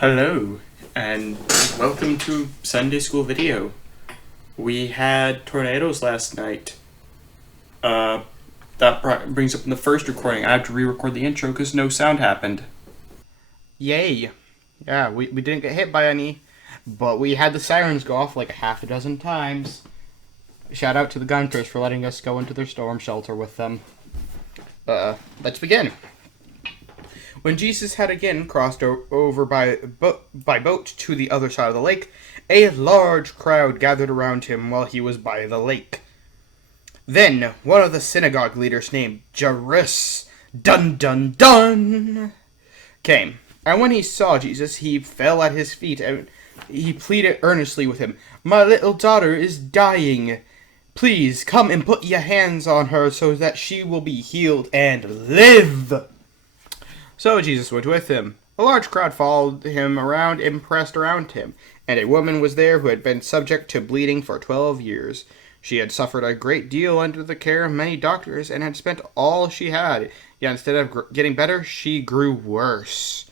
Hello, and welcome to Sunday School Video. We had tornadoes last night. That brings up in the first recording. I have to re-record the intro because no sound happened. Yay! Yeah, we didn't get hit by any, but we had the sirens go off like a half a dozen times. Shout out to the Gunters for letting us go into their storm shelter with them. Let's begin. When Jesus had again crossed over by boat to the other side of the lake, a large crowd gathered around him while he was by the lake. Then one of the synagogue leaders named Jairus, came. And when he saw Jesus, he fell at his feet and he pleaded earnestly with him, "My little daughter is dying. Please come and put your hands on her so that she will be healed and live." So Jesus went with him. A large crowd followed him around and pressed around him, and a woman was there who had been subject to bleeding for 12 years. She had suffered a great deal under the care of many doctors and had spent all she had, yet instead of getting better, she grew worse.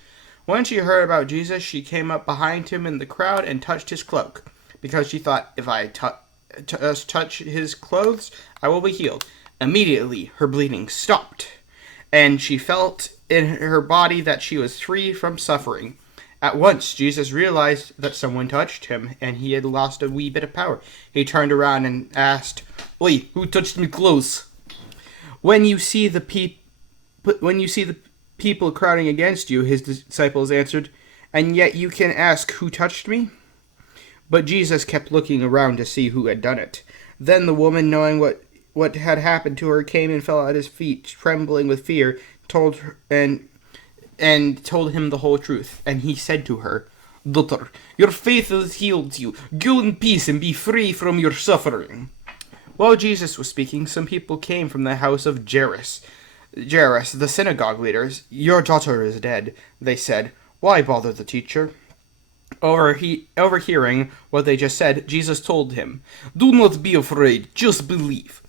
When she heard about Jesus, she came up behind him in the crowd and touched his cloak, because she thought, if I touch his clothes, I will be healed. Immediately, her bleeding stopped, and she felt in her body that she was free from suffering. At once, Jesus realized that someone touched him, and he had lost a wee bit of power. He turned around and asked, "Oi, who touched me clothes?" When you see the people crowding against you, his disciples answered, "and yet you can ask, 'Who touched me?'" But Jesus kept looking around to see who had done it. Then the woman, knowing what had happened to her, came and fell at his feet, trembling with fear, told him the whole truth. And he said to her, "Daughter, your faith has healed you. Go in peace and be free from your suffering." While Jesus was speaking, some people came from the house of Jairus, the synagogue leaders. "Your daughter is dead," they said. "Why bother the teacher?" Overhearing what they just said, Jesus told him, "Do not be afraid, just believe."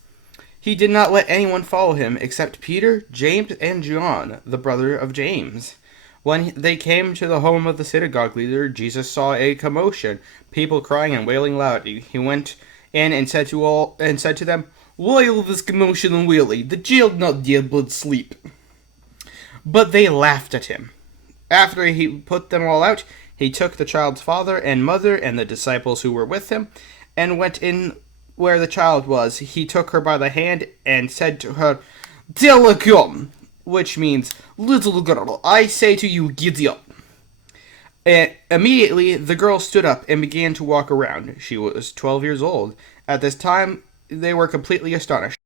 He did not let anyone follow him except Peter, James, and John, the brother of James. When they came to the home of the synagogue leader, Jesus saw a commotion, people crying and wailing loudly. He went in and said to them, "Why all this commotion and wailing? The child not dead but asleep." But they laughed at him. After he put them all out, he took the child's father and mother and the disciples who were with him, and went in where the child was. He took her by the hand and said to her, "Talitha," which means, "Little girl, I say to you, get up." And immediately the girl stood up and began to walk around. She was 12 years old. At this time, they were completely astonished.